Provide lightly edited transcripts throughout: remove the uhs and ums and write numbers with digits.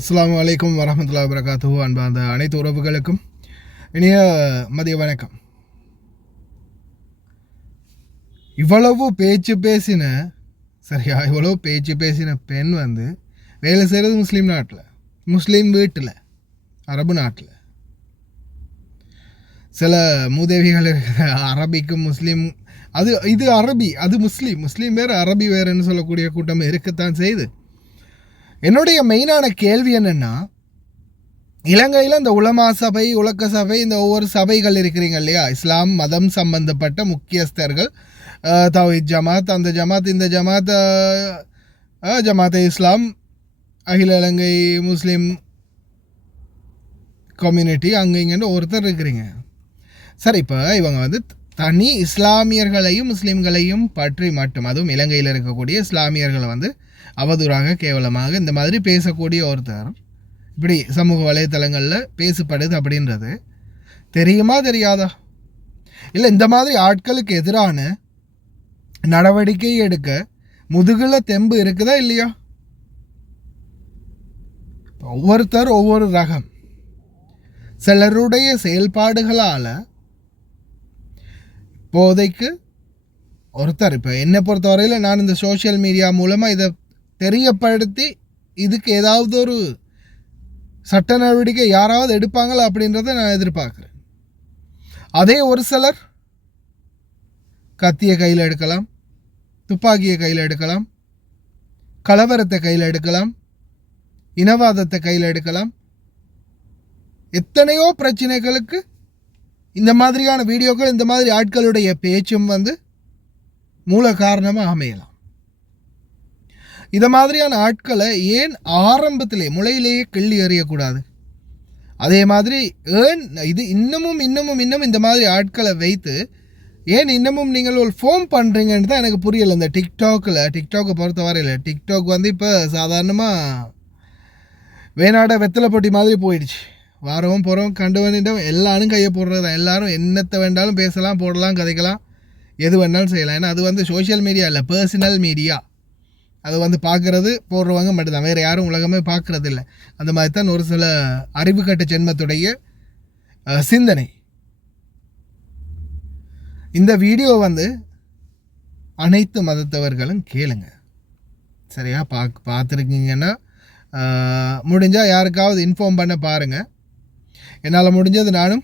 அஸ்ஸலாமு அலைக்கும் வரஹ்மத்துல்லாஹி வபரகாத்துஹு. அன்பார்ந்த அனைத்து உறவுகளுக்கும் இனிய மதிய வணக்கம். இவ்வளவு பேச்சு பேசின பெண் வேலை செய்கிறது முஸ்லீம் நாட்டில், முஸ்லீம் வீட்டில், அரபு நாட்டில். சில மூதேவிகள் இருக்கிற அரபிக்கும் முஸ்லீம், இது அரபி, அது முஸ்லீம், முஸ்லீம் வேறு அரபி வேறுன்னு சொல்லக்கூடிய கூட்டம் இருக்கத்தான் செய்யுது. என்னுடைய மெயினான கேள்வி என்னென்னா, இலங்கையில் இந்த உலமா சபை, உலக்க சபை, இந்த ஒவ்வொரு சபைகள் இருக்கிறீங்க இல்லையா, இஸ்லாம் மதம் சம்பந்தப்பட்ட முக்கியஸ்தர்கள், தௌஹீத் ஜமாத், அந்த ஜமாத், இந்த ஜமாத், ஜமாத் இஸ்லாம், அகில இலங்கை முஸ்லீம் கம்யூனிட்டி, அங்கே இங்கேன்னு ஒருத்தர் இருக்கிறீங்க. சரி, இப்போ இவங்க தனி இஸ்லாமியர்களையும் முஸ்லீம்களையும் பற்றி மட்டும், அதுவும் இலங்கையில் இருக்கக்கூடிய இஸ்லாமியர்களை அவதூறாக, கேவலமாக இந்த மாதிரி பேசக்கூடிய ஒருத்தர் இப்படி சமூக வலைத்தளங்களில் பேசப்படுது அப்படின்றது தெரியுமா தெரியாதா? இல்லை இந்த மாதிரி ஆட்களுக்கு எதிரான நடவடிக்கை எடுக்க முதுகில் தெம்பு இருக்குதா இல்லையா? ஒவ்வொருத்தர் ஒவ்வொரு ரகம். சிலருடைய செயல்பாடுகளால் இப்போதைக்கு ஒருத்தர், இப்போ என்னை பொறுத்தவரையில் நான் இந்த சோஷியல் மீடியா மூலமாக இதை தெரியப்படுத்தி இதுக்கு ஏதாவது ஒரு சட்ட நடவடிக்கை யாராவது எடுப்பாங்களா அப்படின்றத நான் எதிர்பார்க்குறேன். அதே ஒரு சிலர் கத்தியை கையில் எடுக்கலாம், துப்பாக்கியை கையில் எடுக்கலாம், கலவரத்தை கையில் எடுக்கலாம், இனவாதத்தை கையில் எடுக்கலாம். எத்தனையோ பிரச்சனைகளுக்கு இந்த மாதிரியான வீடியோக்கள், இந்த மாதிரி ஆட்களுடைய பேச்சும் மூல காரணமாக அமையலாம். இதை மாதிரியான ஆட்களை ஏன் ஆரம்பத்திலே முளையிலேயே கிள்ளி எறியக்கூடாது? அதே மாதிரி இது இன்னமும் இந்த மாதிரி ஆட்களை வைத்து ஏன் இன்னமும் நீங்கள் ஒரு ஃபோம் பண்ணுறீங்கன்னு தான் எனக்கு புரியலை. இந்த டிக்டாக்கை பொறுத்தவரையில் டிக்டாக் இப்போ சாதாரணமாக வேணாட வெத்தலை பொட்டி மாதிரி போயிடுச்சு. வாரவும் போகிறோம், கண்டு வந்துட்டோம், எல்லாரும் கையை போடுறது தான். எல்லாரும் என்னத்தை வேண்டாலும் பேசலாம், போடலாம், கதைக்கலாம், எது வேணாலும் செய்யலாம். ஏன்னா அது சோஷியல் மீடியா இல்லை, பர்சனல் மீடியா. அது பார்க்குறது போடுறவங்க மட்டும்தான், வேறு யாரும் உலகமே பார்க்குறது இல்லை. அந்த மாதிரி தான் ஒரு சில அறிவு கட்ட ஜென்மத்துடைய சிந்தனை. இந்த வீடியோ அனைத்து மதத்தவர்களும் கேளுங்க, சரியா? பார்த்துருக்கீங்கன்னா முடிஞ்சால் யாருக்காவது இன்ஃபார்ம் பண்ண பாருங்கள். என்னால் முடிஞ்சது நானும்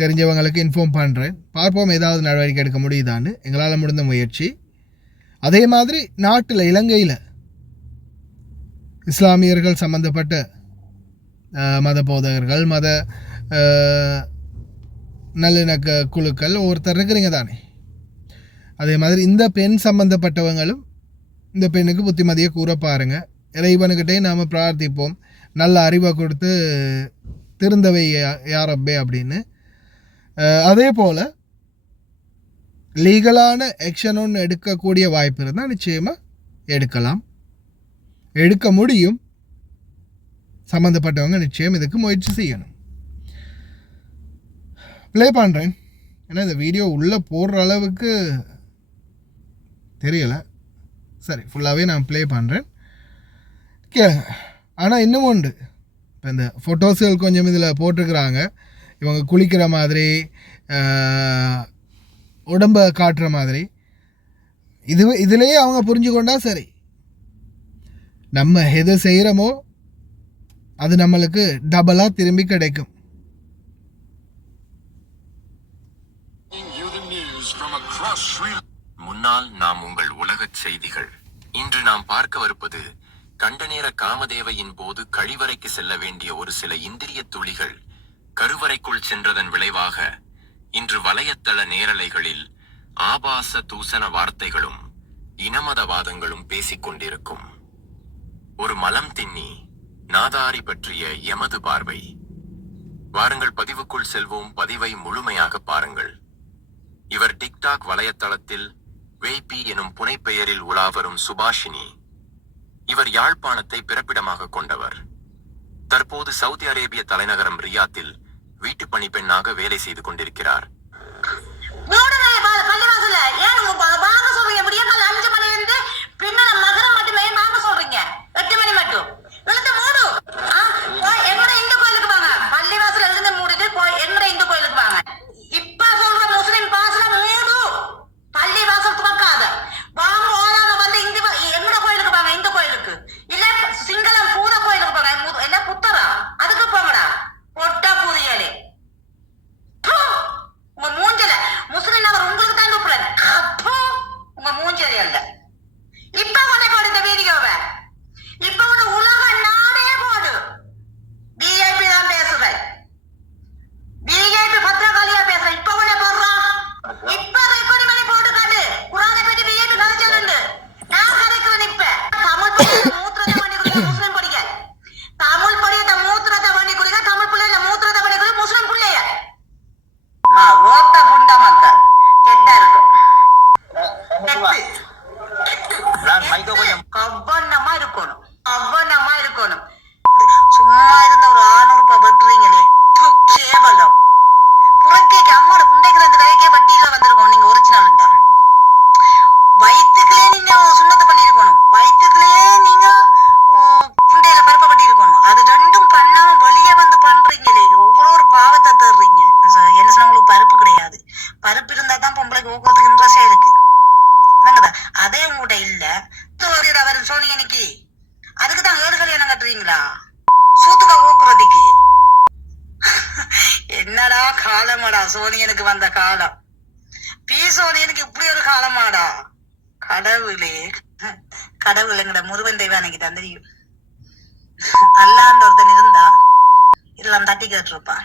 தெரிஞ்சவங்களுக்கு இன்ஃபார்ம் பண்ணுறேன். பார்ப்போம் ஏதாவது நடவடிக்கை எடுக்க முடியுதான்னு, எங்களால் முடிந்த முயற்சி. அதே மாதிரி நாட்டில், இலங்கையில் இஸ்லாமியர்கள் சம்பந்தப்பட்ட மத போதகர்கள், மத நல்லிணக்க குழுக்கள் ஒருத்தர் இருக்கிறீங்க தானே, அதே மாதிரி இந்த பெண் சம்பந்தப்பட்டவங்களும் இந்த பெண்ணுக்கு புத்திமதியை கூற பாருங்க. இறைவனுக்கிட்டே நாம் பிரார்த்திப்போம், நல்ல அறிவை கொடுத்து திருந்தவை யாரப்பே அப்படின்னு. அதே போல் லீகலான ஆக்ஷன் ஒன்று எடுக்கக்கூடிய வாய்ப்பு இருந்தால் நிச்சயமாக எடுக்கலாம், எடுக்க முடியும். சம்மந்தப்பட்டவங்க நிச்சயம் இதுக்கு முயற்சி செய்யணும். ப்ளே பண்ணுறேன், ஏன்னா இந்த வீடியோ உள்ளே போடுற அளவுக்கு தெரியலை. சரி, ஃபுல்லாகவே நான் ப்ளே பண்ணுறேன், கேளுங்க. ஆனால் இன்னும் உண்டு, இப்போ இந்த ஃபோட்டோஸ்கள் கொஞ்சம் இதில் போட்டிருக்கிறாங்க. இவங்க குளிக்கிற மாதிரி, உடம்பை காட்டுற மாதிரி. இதிலேயே அவங்க புரிஞ்சுக்கொண்டா சரி, நம்ம எது செய்கிறோமோ அது நம்மளுக்கு டபுளாக திரும்பி கிடைக்கும். முன்னால் நாம் உங்கள் உலக செய்திகள். இன்று நாம் பார்க்கவிருப்பது கண்டநேர காமதேவையின் போது கழிவறைக்கு செல்ல வேண்டிய ஒரு சில இந்திரிய துளிகள் கருவறைக்குள் சென்றதன் விளைவாக இன்று வலையத்தள நேரலைகளில் ஆபாச தூசண வார்த்தைகளும் இனமதவாதங்களும் பேசிக்கொண்டிருக்கும் ஒரு மலம் தின்னி நாதாரி பற்றிய எமது பார்வை. வாருங்கள் பதிவுக்குள் செல்வோம், பதிவை முழுமையாக பாருங்கள். இவர் டிக்டாக் வலையத்தளத்தில் வேபி எனும் புனைப்பெயரில் உலாவரும் சுபாஷினி. இவர் யாழ்ப்பாணத்தை பிறப்பிடமாக கொண்டவர். தற்போது சவுதி அரேபிய தலைநகரம் ரியாத்தில் வீட்டு பணி பெண்ணாக வேலை செய்து கொண்டிருக்கிறார். மகரம் மட்டுமே வாங்க சொல்றீங்க, 8 மணி மட்டும். போறாங்கடா சூத்துக்க ஊக்குறதுக்கு. என்னடா காலமாடா சோனியனுக்கு வந்த காலம். சோனியனுக்கு இப்படி ஒரு காலமாடா. கடவுளே கடவுளுங்கட முருகன் தெய்வம் எனக்கு தான் தெரியும். அல்லாண்டு ஒருத்தன் இருந்தா இதெல்லாம் தட்டி கேட்டிருப்பான்.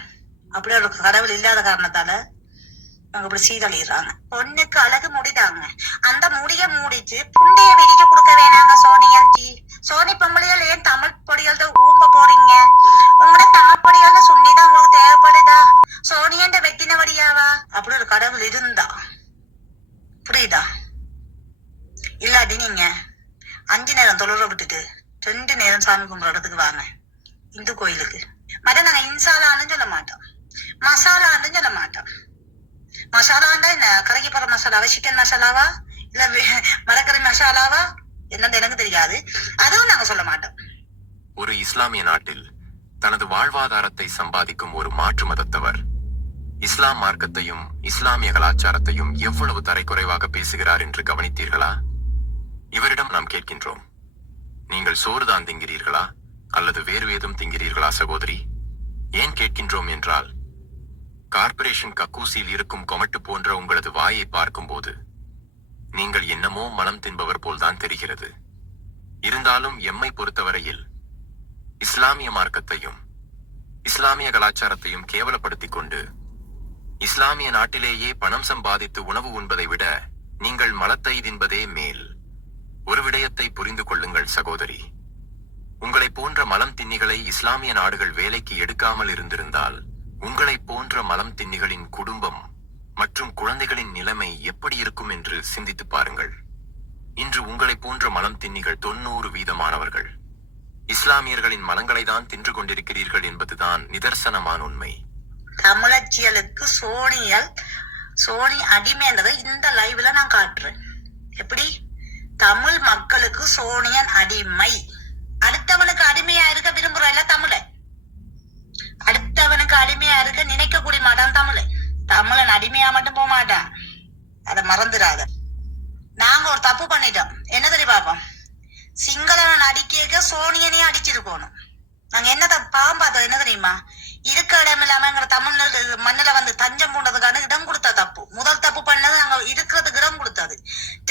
அப்படி ஒரு கடவுள் இல்லாத காரணத்தால அவங்க இப்படி சீரழிடுறாங்க. பொண்ணுக்கு அழகு முடிதாங்க, அந்த முடிய மூடிச்சு புண்டைய விரிக்க கொடுக்க வேணாங்க சோனியாச்சி. சோனி பொம்பளைகள் ஏன் தமிழ் பொடிகள் ஊம்ப போறீங்க? உங்களோட தமிழ் பொடிகள் சுண்ணிதான் உங்களுக்கு தேவைப்படுதா? சோனியன்ற வெட்டின வழியாவா? அப்படி ஒரு கடவுள் இருந்தா புரியுதா? இல்லாட்டி நீங்க 5 நேரம் தொழுற விட்டுட்டு 2 நேரம் சாமி கும்பிட்ற இடத்துக்கு வாங்க, இந்து கோயிலுக்கு. மற்ற நாங்க இன்சாலான்னு சொல்ல மாட்டோம், மசாலான்னு சொல்ல மாட்டோம். மசாலாண்டா என்ன, கரைக்கு போற மசாலாவா, சிக்கன் மசாலாவா, இல்ல மரக்கறி மசாலாவா, என்னன்னு எனக்கு தெரியாது. அதுவும் நாங்க சொல்ல மாட்டோம். ஒரு இஸ்லாமிய நாட்டில் தனது வாழ்வாதாரத்தை சம்பாதிக்கும் ஒரு மாற்று மதத்தவர் இஸ்லாம் மார்க்கத்தையும் இஸ்லாமிய கலாச்சாரத்தையும் எவ்வளவு தரைக்குறைவாக பேசுகிறார் என்று கவனித்தீர்களா? இவரிடம் நாம் கேட்கின்றோம், நீங்கள் சோறுதான் திங்கிறீர்களா அல்லது வேறு ஏதும் திங்கிறீர்களா சகோதரி? ஏன் கேட்கின்றோம் என்றால், கார்ப்பரேஷன் கக்கூசியில் இருக்கும் கொமட்டு போன்ற உங்களது வாயை பார்க்கும்போது நீங்கள் என்னமோ மனம் தின்பவர் போல்தான் தெரிகிறது. இருந்தாலும் எம்மை பொறுத்தவரையில் இஸ்லாமிய மார்க்கத்தையும் இஸ்லாமிய கலாச்சாரத்தையும் கேவலப்படுத்திக் கொண்டு இஸ்லாமிய நாட்டிலேயே பணம் சம்பாதித்து உணவு உண்பதை விட நீங்கள் மலத்தை தின்பதே மேல். ஒரு விடயத்தை புரிந்து கொள்ளுங்கள் சகோதரி, உங்களை போன்ற மலம் தின்னிகளை இஸ்லாமிய நாடுகள் வேலைக்கு எடுக்காமல் இருந்திருந்தால் உங்களை போன்ற மலம் தின்னிகளின் குடும்பம் மற்றும் குழந்தைகளின் நிலைமை எப்படி இருக்கும் என்று சிந்தித்து பாருங்கள். இன்று உங்களை போன்ற மலம் தின்னிகள் 90% இஸ்லாமியர்களின் மலங்களை தான் தின்று கொண்டிருக்கிறீர்கள் என்பதுதான் நிதர்சனமான உண்மை. தமிழச்சியலுக்கு சோனி அடிமைன்றதை இந்த லைவ்ல நான் காட்டுறேன். எப்படி தமிழ் மக்களுக்கு சோனியன் அடிமை. அடுத்தவனுக்கு அடிமையா இருக்க விரும்புறல தமிழ, அடுத்தவனுக்கு அடிமையா இருக்க நினைக்க கூடிய மாட்டான் தமிழ. தமிழன் அடிமையா மட்டும் போக மாட்டான், அதை மறந்துடாத. நாங்க ஒரு தப்பு பண்ணிட்டோம், என்ன தெரியும் பாப்போம், சிங்களவன் அடிக்க சோனியனையும் அடிச்சிருக்கணும். நாங்க என்ன பாவம் பார்த்தோம் என்ன தெரியுமா, இருக்க இடம் இல்லாம எங்க தமிழ் மண்ணில வந்து தஞ்சம் பூண்டதுக்கான இடம் கொடுத்த தப்பு. முதல் தப்பு பண்ணது நாங்க இருக்கிறதுக்கு இடம் கொடுத்தது.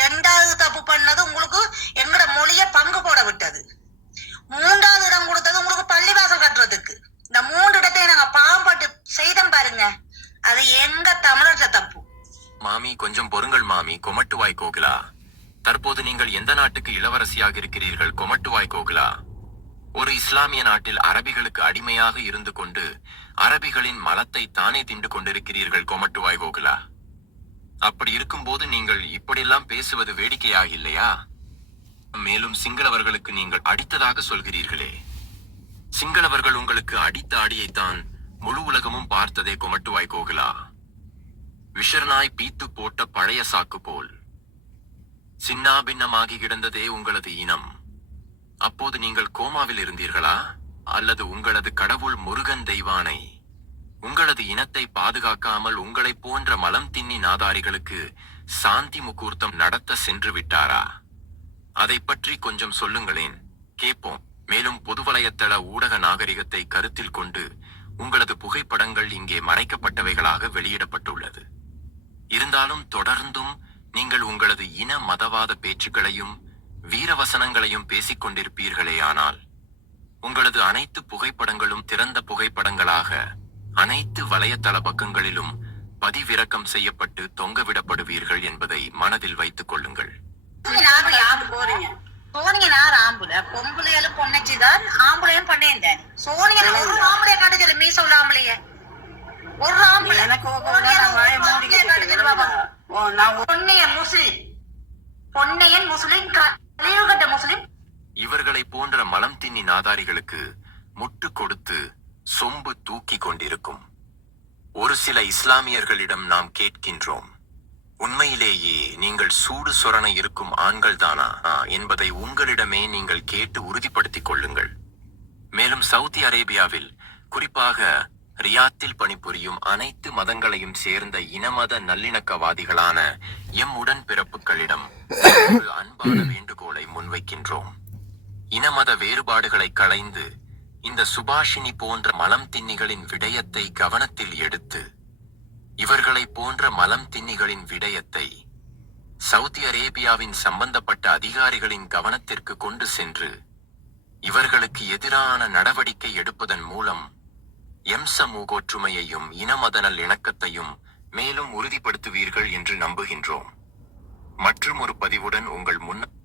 2வது தப்பு பண்ணது உங்களுக்கு எங்கட மொழிய பங்கு போட விட்டது. 3வது இடம் கொடுத்தது உங்களுக்கு பள்ளிவாசல் கட்டுறதுக்கு. இந்த 3 இடத்தையும் நாங்க பாவப்பட்டு செய்தோம் பாருங்க, அது எங்க தமிழர் தப்பு. மாமி கொஞ்சம் பொறுங்கள் மாமி. கொமட்டுவாய் கோகுலா, தற்போது நீங்கள் எந்த நாட்டுக்கு இளவரசியாக இருக்கிறீர்கள்? கொமட்டுவாய் கோகுலா, ஒரு இஸ்லாமிய நாட்டில் அரபிகளுக்கு அடிமையாக இருந்து கொண்டு அரபிகளின் மலத்தை தானே தின்று கொண்டிருக்கிறீர்கள் கொமட்டுவாய் கோகுலா. அப்படி இருக்கும்போது நீங்கள் இப்படியெல்லாம் பேசுவது வேடிக்கையாக இல்லையா? மேலும் சிங்களவர்களுக்கு நீங்கள் அடித்ததாக சொல்கிறீர்களே, சிங்களவர்கள் உங்களுக்கு அடித்த அடியைத்தான் முழு உலகமும் பார்த்ததே கொமட்டுவாய் கோகுலா. விஷர்நாய் பீத்து போட்ட பழைய சாக்கு போல் சின்னா பின்னமாகி கிடந்ததே உங்களது இனம். அப்போது நீங்கள் கோமாவில் இருந்தீர்களா? அல்லது உங்களது கடவுள் முருகன் தெய்வானை உங்களது இனத்தை பாதுகாக்காமல் உங்களை போன்ற மலம் தின்னி நாதாரிகளுக்கு சாந்தி முகூர்த்தம் நடத்த சென்று விட்டாரா? அதை பற்றி கொஞ்சம் சொல்லுங்களேன், கேட்போம். மேலும் பொதுவலயத்தள ஊடக நாகரிகத்தை கருத்தில் கொண்டு உங்களது புகைப்படங்கள் இங்கே மறைக்கப்பட்டவைகளாக வெளியிடப்பட்டுள்ளது. இருந்தாலும் தொடர்ந்தும் நீங்கள் உங்களது இன மதவாத பேச்சுக்களையும் வீரவசனங்களையும் பேசிக் கொண்டிருப்பீர்களே. ஆனால் உங்களது அனைத்து புகைப்படங்களும் திறந்த புகைப்படங்களாக அனைத்து வலையத்தள பக்கங்களிலும் பதிவிறக்கம் செய்யப்பட்டு தொங்கவிடப்படுவீர்கள் என்பதை மனதில் வைத்துக் கொள்ளுங்கள். இவர்களை போன்ற மலம் தின்னி நாதாரிகளுக்கு முட்டு கொடுத்து சொம்பு தூக்கி கொண்டிருக்கும் ஒரு சில இஸ்லாமியர்களிடம் நாம் கேட்கின்றோம், உண்மையிலேயே நீங்கள் சூடு சொரண இருக்கும் ஆண்கள் தானா என்பதை உங்களிடமே நீங்கள் கேட்டு உறுதிப்படுத்திக் கொள்ளுங்கள். மேலும் சவுதி அரேபியாவில், குறிப்பாக ரியாத்தில் பணிபுரியும் அனைத்து மதங்களையும் சேர்ந்த இனமத நல்லிணக்கவாதிகளான எம் உடன்பிறப்புகளிடம் ஒரு அன்பான வேண்டுகோளை முன்வைக்கின்றோம். இனமத வேறுபாடுகளை களைந்து இந்த சுபாஷினி போன்ற மலம் தின்னிகளின் விடயத்தை கவனத்தில் எடுத்து இவர்களைப் போன்ற மலம் தின்னிகளின் விடயத்தை சவுதி அரேபியாவின் சம்பந்தப்பட்ட அதிகாரிகளின் கவனத்திற்கு கொண்டு சென்று இவர்களுக்கு எதிரான நடவடிக்கை எடுப்பதன் மூலம் சமூக ஒற்றுமையையும் இனமதனல் இணக்கத்தையும் மேலும் உறுதிப்படுத்துவீர்கள் என்று நம்புகின்றோம். மற்றும் ஒரு பதிவுடன் உங்கள் முன்னால்